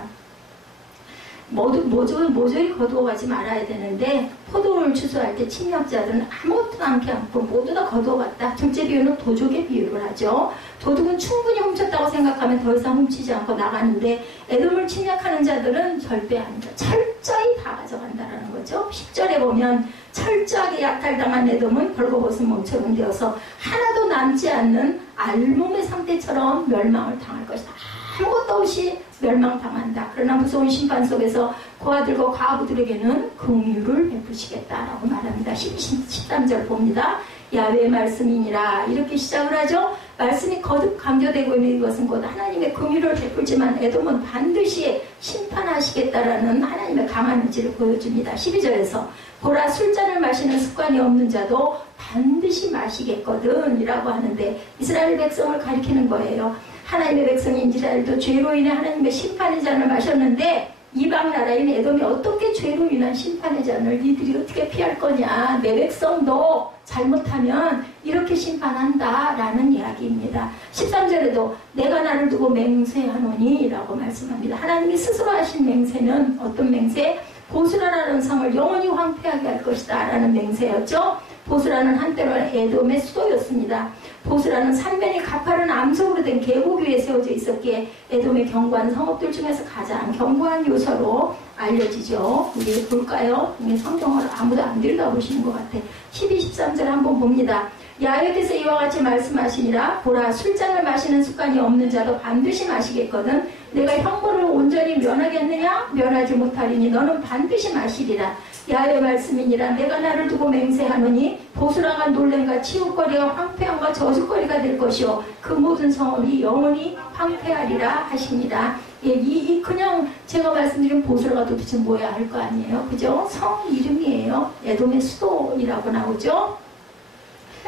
모조리 거두어가지 말아야 되는데 포도를 추수할 때 침략자들은 아무것도 남지 않고 모두 다 거두어갔다. 둘째 비유는 도둑의 비유를 하죠. 도둑은 충분히 훔쳤다고 생각하면 더 이상 훔치지 않고 나가는데 에돔을 침략하는 자들은 절대 아니다. 철저히 다 가져간다라는 거죠. 10절에 보면 철저하게 약탈당한 에돔은 벌거벗은 몸처럼 되어서 하나도 남지 않는 알몸의 상태처럼 멸망을 당할 것이다. 아무것도 없이 멸망당한다. 그러나 무서운 심판 속에서 그 아들과 과부들에게는 긍휼을 베푸시겠다라고 말합니다. 13절 봅니다. 야훼의 말씀이니라 이렇게 시작을 하죠. 말씀이 거듭 강조되고 있는 이것은 곧 하나님의 긍휼을 베풀지만 에돔은 반드시 심판하시겠다라는 하나님의 강한 의지를 보여줍니다. 12절에서 보라 술잔을 마시는 습관이 없는 자도 반드시 마시겠거든 이라고 하는데 이스라엘 백성을 가리키는 거예요. 하나님의 백성인 이스라엘도 죄로 인해 하나님의 심판의 잔을 마셨는데 이방 나라인 에돔이 어떻게 죄로 인한 심판의 잔을 니들이 어떻게 피할 거냐, 내 백성도 잘못하면 이렇게 심판한다 라는 이야기입니다. 13절에도 내가 나를 두고 맹세하노니 라고 말씀합니다. 하나님이 스스로 하신 맹세는 어떤 맹세? 보스라라는 성을 영원히 황폐하게 할 것이다 라는 맹세였죠. 보스라는 한때는 에돔의 수도였습니다. 보스라는 삼면이 가파른 암석으로 된 계곡 위에 세워져 있었기에 에돔의 견고한 성읍들 중에서 가장 견고한 요소로 알려지죠. 우리 볼까요? 성경을 아무도 안 들여다보시는 것 같아. 12, 13절 한번 봅니다. 야훼께서 이와 같이 말씀하시니라. 보라 술잔을 마시는 습관이 없는 자도 반드시 마시겠거든. 내가 형벌을 온전히 면하겠느냐? 면하지 못하리니 너는 반드시 마시리라. 야훼의 말씀이니라. 내가 나를 두고 맹세하노니 보스라가 놀램과 치욕거리와 황폐함과 저주거리가 될 것이요 그 모든 성읍이 영원히 황폐하리라 하십니다. 예, 그냥 제가 말씀드린 보스라가 도대체 뭐야 할 거 아니에요, 그죠? 성 이름이에요. 에돔의 수도이라고 나오죠.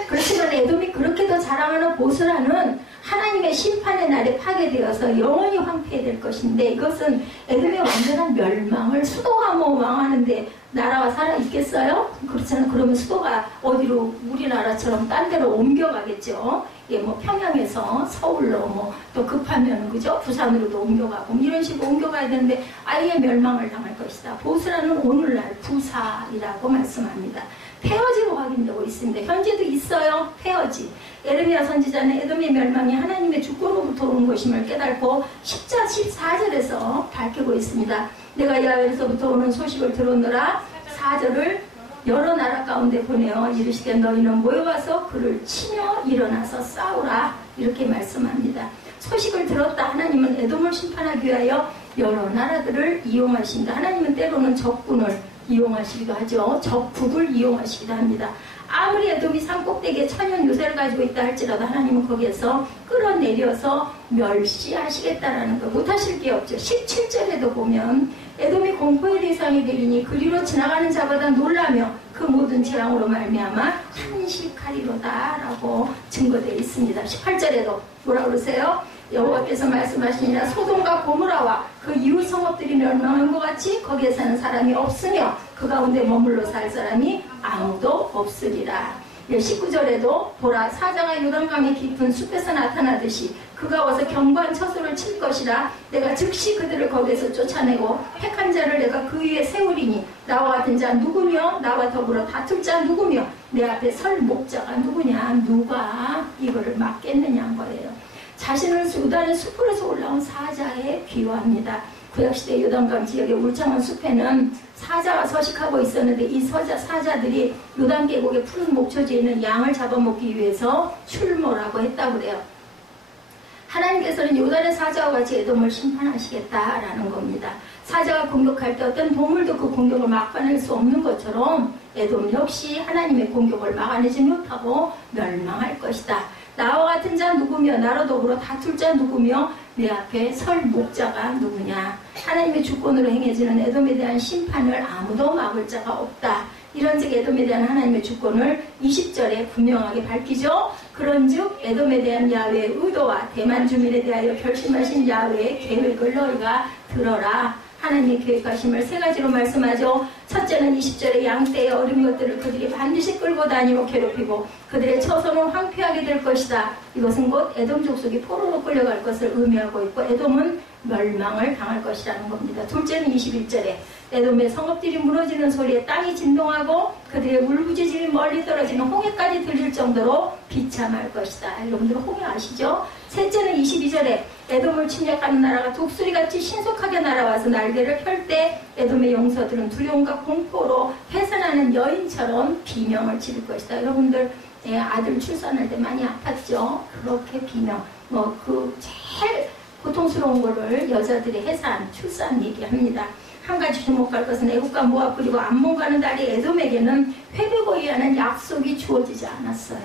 그렇지만 에돔이 그렇게 더 자랑하는 보스라는 하나님의 심판의 날에 파괴되어서 영원히 황폐될 것인데 이것은 에돔의 완전한 멸망을, 수도가 뭐 망하는데 나라가 살아있겠어요? 그렇잖아요. 그러면 수도가 어디로 우리나라처럼 딴 데로 옮겨가겠죠. 예, 뭐 평양에서 서울로 뭐 또 급하면 그죠? 부산으로도 옮겨가고 뭐 이런 식으로 옮겨가야 되는데 아예 멸망을 당할 것이다. 보스라는 오늘날 부사이라고 말씀합니다. 폐허지로 확인되고 있습니다. 현재도 있어요. 폐허지. 예레미야 선지자는 에돔의 멸망이 하나님의 주권으로부터 오는 것임을 깨닫고 10절 14절에서 밝히고 있습니다. 내가 야훼로부터 오는 소식을 들었노라. 4절을 여러 나라 가운데 보내어 이르시되 너희는 모여와서 그를 치며 일어나서 싸우라 이렇게 말씀합니다. 소식을 들었다. 하나님은 에돔을 심판하기 위하여 여러 나라들을 이용하신다. 하나님은 때로는 적군을 이용하시기도 하죠. 적국을 이용하시기도 합니다. 아무리 에돔이 산꼭대기에 천연 요새를 가지고 있다 할지라도 하나님은 거기에서 끌어내려서 멸시하시겠다라는 거 못하실 게 없죠. 17절에도 보면 에돔이 공포의 대상이 되리니 그리로 지나가는 자보다 놀라며 그 모든 재앙으로 말미암아 한식하리로다 라고 증거되어 있습니다. 18절에도 뭐라 그러세요? 여호와께서 말씀하시니라. 소돔과 고모라와 그 이웃 성읍들이 멸망한 것 같이 거기에 사는 사람이 없으며 그 가운데 머물러 살 사람이 아무도 없으리라. 19절에도 보라 사자가 요단강의 깊은 숲에서 나타나듯이 그가 와서 견고한 처소를 칠 것이라. 내가 즉시 그들을 거기에서 쫓아내고 택한 자를 내가 그 위에 세우리니 나와 같은 자 누구며 나와 더불어 다툴 자 누구며 내 앞에 설 목자가 누구냐. 누가 이거를 막겠느냐는 거예요. 자신을 요단의 숲으로서 올라온 사자에 비유합니다. 구약시대 요단강 지역의 울창한 숲에는 사자가 서식하고 있었는데 이 사자들이 요단 계곡의 푸른 목초지에 있는 양을 잡아먹기 위해서 출몰하고 했다고 그래요. 하나님께서는 요단의 사자와 같이 에돔을 심판하시겠다라는 겁니다. 사자가 공격할 때 어떤 동물도 그 공격을 막아낼 수 없는 것처럼 에돔 역시 하나님의 공격을 막아내지 못하고 멸망할 것이다. 나와 같은 자 누구며 나로 더불어 다툴 자 누구며 내 앞에 설 목자가 누구냐. 하나님의 주권으로 행해지는 에돔에 대한 심판을 아무도 막을 자가 없다. 이런즉 에돔에 대한 하나님의 주권을 20절에 분명하게 밝히죠. 그런즉 에돔에 대한 야훼의 의도와 대만 주민에 대하여 결심하신 야훼의 계획을 너희가 들어라. 하나님의 계획하심을 세 가지로 말씀하죠. 첫째는 20절에 양떼의 어린 것들을 그들이 반드시 끌고 다니고 괴롭히고 그들의 처소는 황폐하게 될 것이다. 이것은 곧 에돔 족속이 포로로 끌려갈 것을 의미하고 있고 에돔은 멸망을 당할 것이라는 겁니다. 둘째는 21절에 에돔의 성읍들이 무너지는 소리에 땅이 진동하고 그들의 울부짖음이 멀리 떨어지는 홍해까지 들릴 정도로 비참할 것이다. 여러분들 홍해 아시죠? 셋째는 22절에 에돔을 침략하는 나라가 독수리같이 신속하게 날아와서 날개를 펼 때 에돔의 용서들은 두려움과 공포로 해산하는 여인처럼 비명을 지를 것이다. 여러분들 아들 출산할 때 많이 아팠죠? 그렇게 비명. 그 제일 고통스러운 거를 여자들의 해산, 출산 얘기합니다. 한 가지 주목할 것은 애국과 모압 그리고 암몬 가는 다리 에돔에게는 회복을 위한 약속이 주어지지 않았어요.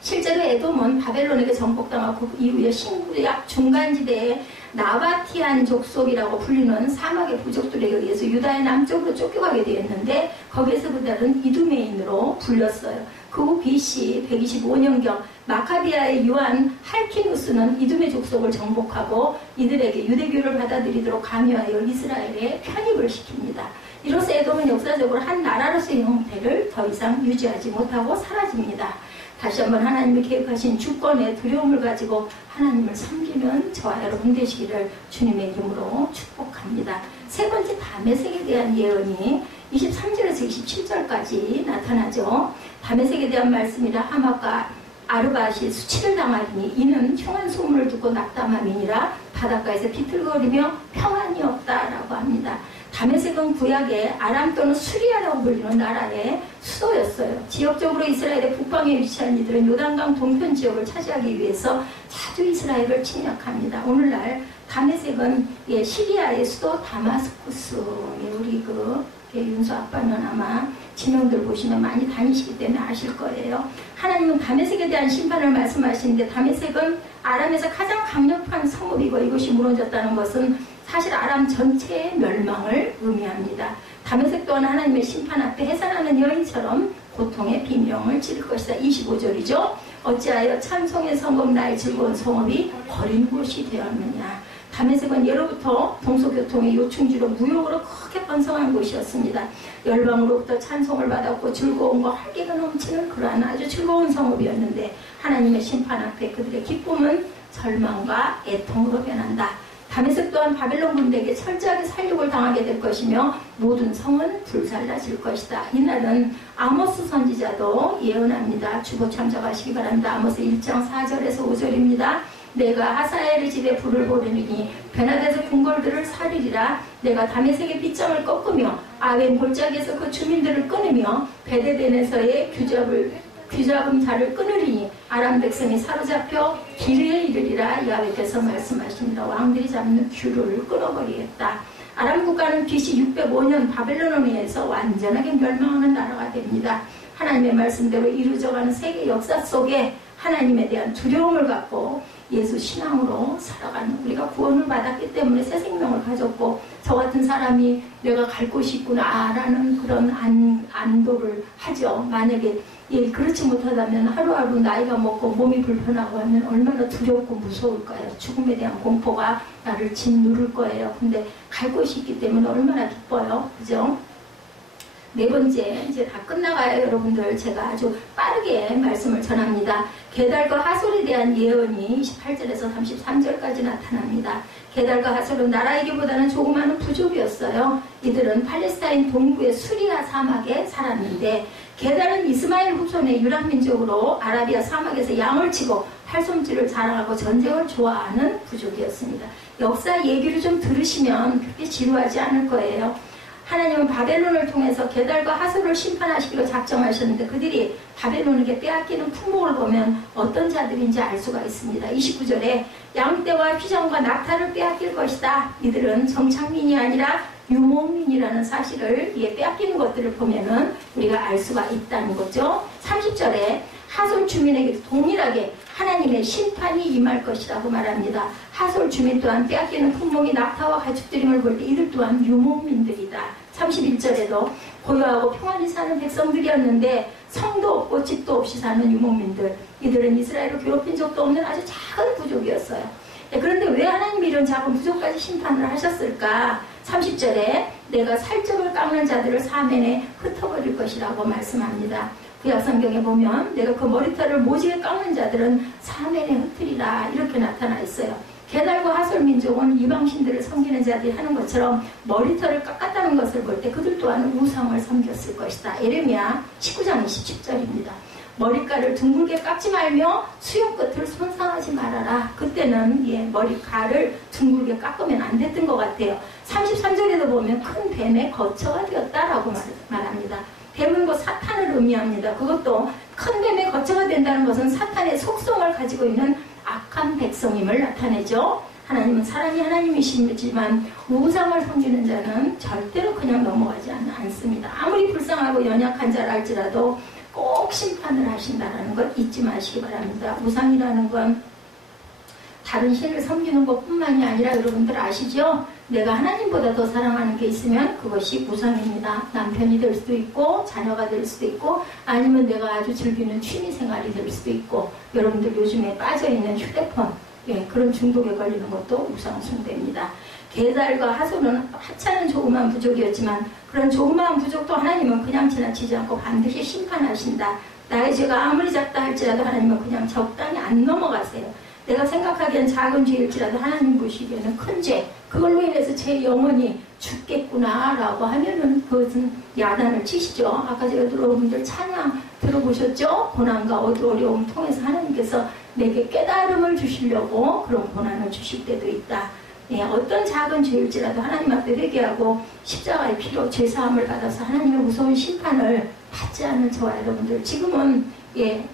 실제로 에돔은 바벨론에게 정복당하고 그 이후에 신구약 중간지대에 나바티안 족속이라고 불리는 사막의 부족들에 의해서 유다의 남쪽으로 쫓겨가게 되었는데 거기에서 그들은 이두메인으로 불렸어요. 그 후 BC 125년경 마카비아의 요한 할키누스는 이두메 족속을 정복하고 이들에게 유대교를 받아들이도록 강요하여 이스라엘에 편입을 시킵니다. 이로써 에돔은 역사적으로 한 나라로서의 형태를 더 이상 유지하지 못하고 사라집니다. 다시 한번 하나님이 계획하신 주권의 두려움을 가지고 하나님을 섬기는 저와 여러분 되시기를 주님의 이름으로 축복합니다. 세 번째 다메섹에 대한 예언이 23절에서 27절까지 나타나죠. 다메섹에 대한 말씀이라 하맛과 아르밧이 수치를 당하리니 이는 흉한 소문을 듣고 낙담함이니라 바닷가에서 비틀거리며 평안이 없다라고 합니다. 다메섹은 구약의 아람 또는 수리아라고 불리는 나라의 수도였어요. 지역적으로 이스라엘의 북방에 위치한 이들은 요단강 동편 지역을 차지하기 위해서 자주 이스라엘을 침략합니다. 오늘날 다메섹은 시리아의 수도 다마스쿠스. 우리 윤수 아빠는 아마 지명들 보시면 많이 다니시기 때문에 아실 거예요. 하나님은 다메섹에 대한 심판을 말씀하시는데 다메섹은 아람에서 가장 강력한 성읍이고 이것이 무너졌다는 것은 사실 아람 전체의 멸망을 의미합니다. 다메섹 또한 하나님의 심판 앞에 해산하는 여인처럼 고통의 비명을 지를 것이다. 25절이죠. 어찌하여 찬송의 성읍 나의 즐거운 성읍이 버린 곳이 되었느냐. 다메섹은 예로부터 동서교통의 요충지로 무역으로 크게 번성한 곳이었습니다. 열방으로부터 찬송을 받았고 즐거움과 활기가 넘치는 그러한 아주 즐거운 성읍이었는데 하나님의 심판 앞에 그들의 기쁨은 절망과 애통으로 변한다. 다메섹 또한 바벨론 군대에게 철저하게 살육을 당하게 될 것이며 모든 성은 불살라질 것이다. 이날은 아모스 선지자도 예언합니다. 주보 참작하시기 바랍니다. 아모스 1장 4절에서 5절입니다. 내가 하사엘의 집에 불을 보내리니 베나데서 궁궐들을 사리리라. 내가 다메섹의 빗장을 꺾으며 아웬 골짜기에서 그 주민들을 끊으며 베데덴에서의 귀잡은 자를 끊으리니 아람 백성이 사로잡혀 기르에 이르리라. 야훼께서 말씀하십니다. 왕들이 잡는 귤을 끊어버리겠다. 아람 국가는 BC 605년 바벨론에 의해서 완전하게 멸망하는 나라가 됩니다. 하나님의 말씀대로 이루어져가는 세계 역사 속에 하나님에 대한 두려움을 갖고 예수 신앙으로 살아가는 우리가 구원을 받았기 때문에 새 생명을 가졌고 저 같은 사람이 내가 갈 곳이 있구나 라는 그런 안도를 하죠. 만약에 그렇지 못하다면 하루하루 나이가 먹고 몸이 불편하고 하면 얼마나 두렵고 무서울까요? 죽음에 대한 공포가 나를 짓누를 거예요. 근데 갈 곳이 있기 때문에 얼마나 기뻐요. 그죠? 네 번째, 이제 다 끝나가요, 여러분들. 제가 아주 빠르게 말씀을 전합니다. 게달과 하솔에 대한 예언이 28절에서 33절까지 나타납니다. 게달과 하솔은 나라이기보다는 조그마한 부족이었어요. 이들은 팔레스타인 동부의 수리아 사막에 살았는데 게달은 이스마엘 후손의 유랑민족으로 아라비아 사막에서 양을 치고 팔솜질을 자랑하고 전쟁을 좋아하는 부족이었습니다. 역사 얘기를 좀 들으시면 그렇게 지루하지 않을 거예요. 하나님은 바벨론을 통해서 게달과 하솔을 심판하시기로 작정하셨는데 그들이 바벨론에게 빼앗기는 품목을 보면 어떤 자들인지 알 수가 있습니다. 29절에 양떼와 휘정과 낙타를 빼앗길 것이다. 이들은 정착민이 아니라 유목민이라는 사실을 빼앗기는 것들을 보면은 우리가 알 수가 있다는 거죠. 30절에 하솔 주민에게 동일하게 하나님의 심판이 임할 것이라고 말합니다. 하솔 주민 또한 빼앗기는 품목이 낙타와 가축들임을 볼 때 이들 또한 유목민들이다. 31절에도 고요하고 평안히 사는 백성들이었는데 성도 없고 집도 없이 사는 유목민들. 이들은 이스라엘을 괴롭힌 적도 없는 아주 작은 부족이었어요. 그런데 왜 하나님이 이런 작은 부족까지 심판을 하셨을까? 30절에 내가 살점을 깎는 자들을 사면에 흩어버릴 것이라고 말씀합니다. 구약 성경에 보면 내가 그 머리털을 모지게 깎는 자들은 사면에 흩으리라 이렇게 나타나 있어요. 게달과 하솔 민족은 이방신들을 섬기는 자들이 하는 것처럼 머리털을 깎았다는 것을 볼 때 그들 또한 우상을 섬겼을 것이다. 예레미야 19장 27절입니다. 머리칼을 둥글게 깎지 말며 수염 끝을 손상하지 말아라. 그때는 머리칼을 둥글게 깎으면 안 됐던 것 같아요. 33절에도 보면 큰 뱀의 거처가 되었다라고 말합니다. 뱀은 곧 사탄을 의미합니다. 그것도 큰 뱀의 거처가 된다는 것은 사탄의 속성을 가지고 있는 악한 백성임을 나타내죠. 하나님은 사람이 하나님이시지만 우상을 섬기는 자는 절대로 그냥 넘어가지 않습니다. 아무리 불쌍하고 연약한 자라 할지라도 꼭 심판을 하신다는 것 잊지 마시기 바랍니다. 우상이라는 건 다른 신을 섬기는 것뿐만이 아니라 여러분들 아시죠? 내가 하나님보다 더 사랑하는 게 있으면 그것이 우상입니다. 남편이 될 수도 있고 자녀가 될 수도 있고 아니면 내가 아주 즐기는 취미생활이 될 수도 있고 여러분들 요즘에 빠져있는 휴대폰 그런 중독에 걸리는 것도 우상 숭배입니다. 게달과 하솔은 하찮은 조그마한 부족이었지만 그런 조그마한 부족도 하나님은 그냥 지나치지 않고 반드시 심판하신다. 나의 죄가 아무리 작다 할지라도 하나님은 그냥 적당히 안 넘어가세요. 내가 생각하기엔 작은 죄일지라도 하나님 보시기에는 큰 죄, 그걸로 인해서 제 영혼이 죽겠구나 라고 하면은 그것은 야단을 치시죠. 아까 제가 여러분들 찬양 들어보셨죠? 고난과 어려움 통해서 하나님께서 내게 깨달음을 주시려고 그런 고난을 주실 때도 있다. 어떤 작은 죄일지라도 하나님 앞에 회개하고 십자가의 피로 죄사함을 받아서 하나님의 무서운 심판을 받지 않는 저와 여러분들 지금은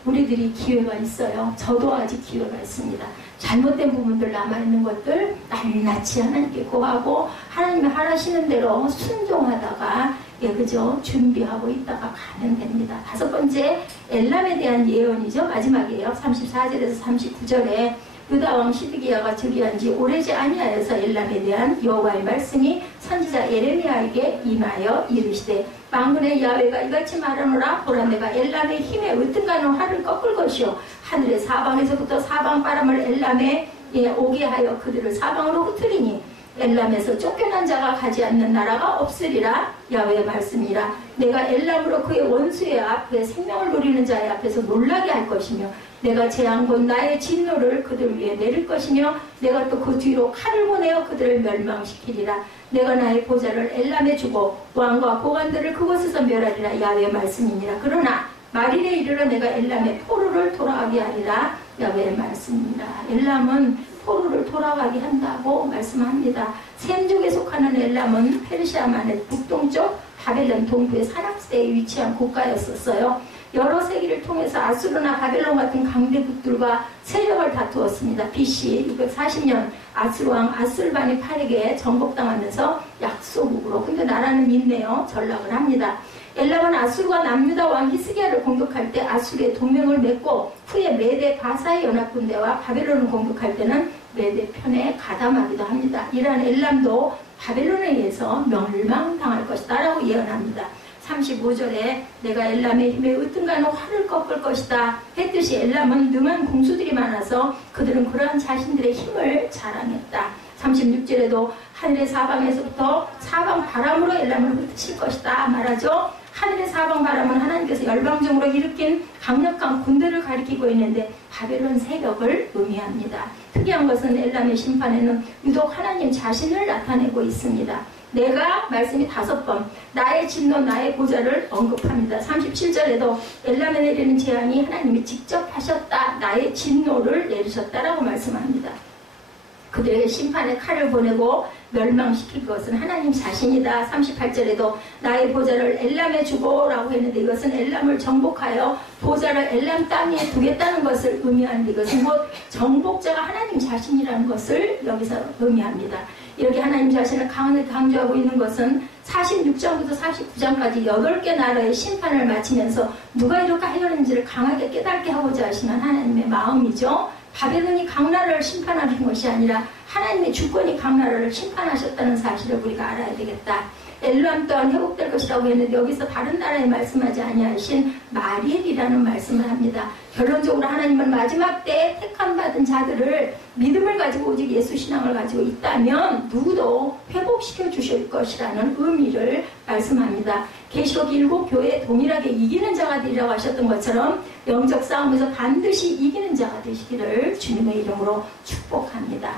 우리들이 기회가 있어요. 저도 아직 기회가 있습니다. 잘못된 부분들 남아있는 것들 낱낱이 하나님께 고하고 하나님이 하시는 대로 순종하다가 그죠? 준비하고 있다가 가면 됩니다. 5번째 엘람에 대한 예언이죠. 마지막이에요. 34절에서 39절에 유다왕 시드기야가 즉위한 지 오래지 아니하여서 엘람에 대한 여호와의 말씀이 선지자 예레미야에게 임하여 이르시되 만군의 야훼가 이같이 말하노라. 보라 내가 엘람의 힘에 으뜸가는 활을 꺾을 것이요 하늘의 사방에서부터 사방 바람을 엘람에 오게 하여 그들을 사방으로 흩으리니 엘람에서 쫓겨난 자가 가지 않는 나라가 없으리라. 야훼의 말씀이라. 내가 엘람으로 그의 원수의 앞에 생명을 누리는 자의 앞에서 놀라게 할 것이며 내가 재앙 나의 진노를 그들 위에 내릴 것이며 내가 또 그 뒤로 칼을 보내어 그들을 멸망시키리라. 내가 나의 보좌를 엘람에 주고 왕과 고관들을 그곳에서 멸하리라. 야훼의 말씀이니라. 그러나 말일에 이르러 내가 엘람의 포로를 돌아가게 하리라. 야훼의 말씀이니라. 엘람은 포로를 돌아가게 한다고 말씀합니다. 셈족에 속하는 엘람은 페르시아만의 북동쪽 바벨론 동부의 산악지대에 위치한 국가였었어요. 여러 세기를 통해서 아수르나 바벨론 같은 강대국들과 세력을 다투었습니다. BC 640년 아수르왕 아술바니 팔에게 정복당하면서 약소국으로 근데 나라는 있네요. 전락을 합니다. 엘람은 아수르가 남유다 왕 히스기야를 공격할 때 아수르의 동맹을 맺고 후에 메대 바사의 연합군대와 바벨론을 공격할 때는 메대 편에 가담하기도 합니다. 이러한 엘람도 바벨론에 의해서 멸망당할 것이다 라고 예언합니다. 35절에 내가 엘람의 힘에 으뜸가는 활을 꺾을 것이다 했듯이 엘람은 능한 공수들이 많아서 그들은 그러한 자신들의 힘을 자랑했다. 36절에도 하늘의 사방에서부터 사방 바람으로 엘람을 흩으실 것이다 말하죠. 하늘의 사방 바람은 하나님께서 열방적으로 일으킨 강력한 군대를 가리키고 있는데 바벨론 세력을 의미합니다. 특이한 것은 엘람의 심판에는 유독 하나님 자신을 나타내고 있습니다. 내가 말씀이 5번 나의 진노 나의 보좌를 언급합니다. 37절에도 엘람에 내리는 재앙이 하나님이 직접 하셨다. 나의 진노를 내리셨다라고 말씀합니다. 그들에게 심판의 칼을 보내고 멸망시킬 것은 하나님 자신이다. 38절에도 나의 보좌를 엘람에 주고 라고 했는데 이것은 엘람을 정복하여 보좌를 엘람 땅에 두겠다는 것을 의미하는데 이것은 곧 정복자가 하나님 자신이라는 것을 여기서 의미합니다. 이렇게 하나님 자신을 강조하고 있는 것은 46장부터 49장까지 8개 나라의 심판을 마치면서 누가 이렇게 하려는지를 강하게 깨닫게 하고자 하시는 하나님의 마음이죠. 바벨론이 각 나라를 심판하는 것이 아니라 하나님의 주권이 각 나라를 심판하셨다는 사실을 우리가 알아야 되겠다. 엘람 또한 회복될 것이라고 했는데 여기서 다른 나라에 말씀하지 아니하신 마리엘이라는 말씀을 합니다. 결론적으로 하나님은 마지막 때에 택함받은 자들을 믿음을 가지고 오직 예수 신앙을 가지고 있다면 누구도 회복시켜 주실 것이라는 의미를 말씀합니다. 계시록 7교회에 동일하게 이기는 자가 되리라고 하셨던 것처럼 영적 싸움에서 반드시 이기는 자가 되시기를 주님의 이름으로 축복합니다.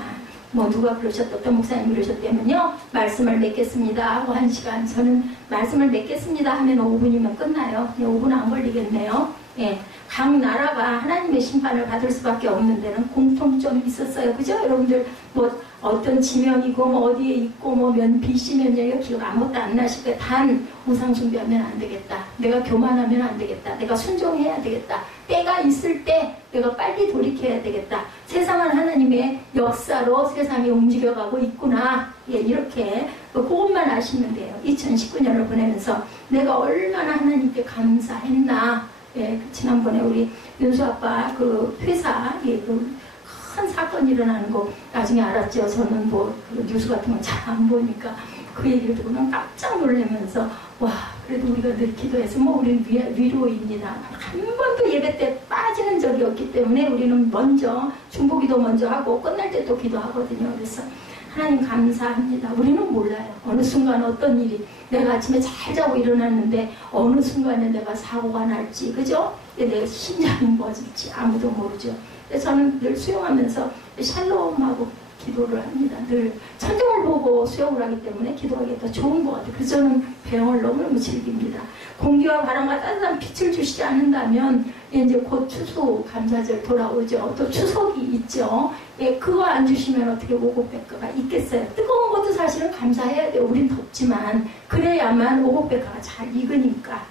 누가 그러셨다, 어떤 목사님이 그러셨다면요, 말씀을 맺겠습니다 하고 1시간, 저는 말씀을 맺겠습니다 하면 5분이면 끝나요. 5분 안 걸리겠네요. 각 나라가 하나님의 심판을 받을 수밖에 없는 데는 공통점이 있었어요. 그죠? 여러분들 어떤 지명이고 어디에 있고 BC 면적이 기억 아무것도 안 나실 때 단 우상 숭배하면 안 되겠다. 내가 교만하면 안 되겠다. 내가 순종해야 되겠다. 때가 있을 때 내가 빨리 돌이켜야 되겠다. 세상은 하나님의 역사로 세상이 움직여가고 있구나. 이렇게 그것만 아시면 돼요. 2019년을 보내면서 내가 얼마나 하나님께 감사했나. 예, 지난번에 우리 윤수 아빠 그 회사 큰 사건이 일어나는 거 나중에 알았죠. 저는 뭐 뉴스 같은 건 잘 안 보니까 그 얘기를 듣고 난 깜짝 놀라면서 와, 그래도 우리가 늘 기도해서 뭐 우리는 위로입니다. 한 번도 예배 때 빠지는 적이 없기 때문에 우리는 먼저 중보기도 먼저 하고 끝날 때 또 기도하거든요. 그래서 하나님 감사합니다. 우리는 몰라요. 어느 순간 어떤 일이 내가 아침에 잘 자고 일어났는데 어느 순간에 내가 사고가 날지, 그죠? 내 심장이 멎을지 아무도 모르죠. 그래서 저는 늘 수영하면서 샬롬하고 기도를 합니다. 늘 천정을 보고 수영을 하기 때문에 기도하기 더 좋은 것 같아요. 그래서 저는 배영을 너무너무 즐깁니다. 공기와 바람과 따뜻한 빛을 주시지 않는다면 이제 곧 추수 감사절 돌아오죠. 또 추석이 있죠. 예, 그거 안 주시면 어떻게 오곡백과가 있겠어요. 뜨거운 것도 사실은 감사해야 돼요. 우린 덥지만 그래야만 오곡백과가 잘 익으니까.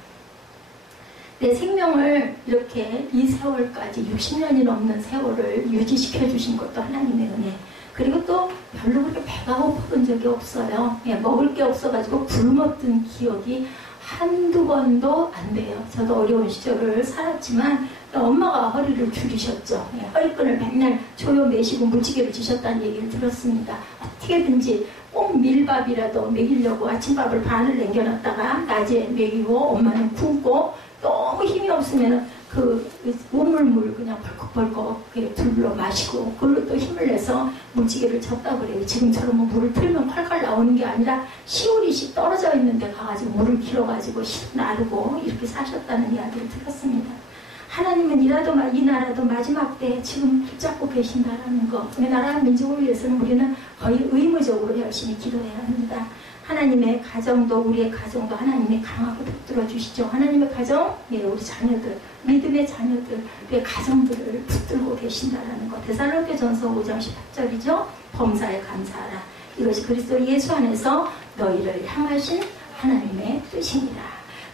내 생명을 이렇게 이 세월까지 60년이 넘는 세월을 유지시켜 주신 것도 하나님의 은혜. 그리고 또 별로 그렇게 배가 고픈 적이 없어요. 예, 먹을 게 없어가지고 굶었던 기억이 한두 번도 안 돼요. 저도 어려운 시절을 살았지만 엄마가 허리를 줄이셨죠. 예, 허리끈을 맨날 조여 매시고 무지개를 주셨다는 얘기를 들었습니다. 어떻게든지 꼭 밀밥이라도 먹이려고 아침밥을 반을 남겨놨다가 낮에 먹이고 엄마는 굶고 너무 힘이 없으면 그 우물물 그냥 벌컥벌컥 둘러 마시고 그걸로 또 힘을 내서 무지개를 쳤다고 그래요. 지금처럼 뭐 물을 틀면 콸콸 나오는 게 아니라 시우리씩 떨어져 있는데 가가지고 물을 길어가지고 나르고 이렇게 사셨다는 이야기를 들었습니다. 하나님은 이 나라도 마지막 때 지금 붙잡고 계신다라는 거. 우리나라 민족을 위해서는 우리는 거의 의무적으로 열심히 기도해야 합니다. 하나님의 가정도 우리의 가정도 하나님이 강하고 붙들어 주시죠. 하나님의 가정, 예, 우리 자녀들, 믿음의 자녀들, 우리의 가정들을 붙들고 계신다라는 것. 데살로니가전서 5장 18절이죠. 범사에 감사하라. 이것이 그리스도 예수 안에서 너희를 향하신 하나님의 뜻입니다.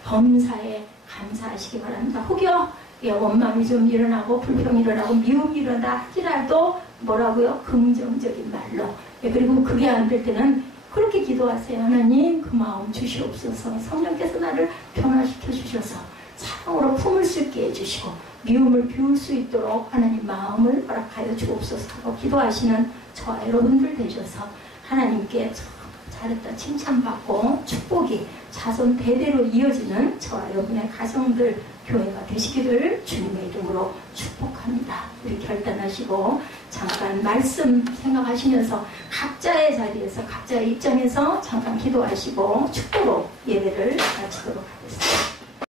범사에 감사하시기 바랍니다. 혹여 예, 원망이 좀 일어나고 불평이 일어나고 미움이 일어나 하더라도 뭐라고요? 긍정적인 말로. 예, 그리고 그게 안 될 때는 그렇게 기도하세요. 하나님 그 마음 주시옵소서. 성령께서 나를 변화시켜 주셔서 사랑으로 품을 수 있게 해주시고 미움을 비울 수 있도록 하나님 마음을 허락하여 주옵소서 하고 기도하시는 저와 여러분들 되셔서 하나님께 잘했다 칭찬받고 축복이 자손 대대로 이어지는 저와 여러분의 가정들 교회가 되시기를 주님의 이름으로 축복합니다. 우리 결단하시고 잠깐 말씀 생각하시면서 각자의 자리에서 각자의 입장에서 잠깐 기도하시고 축복으로 예배를 마치도록 하겠습니다.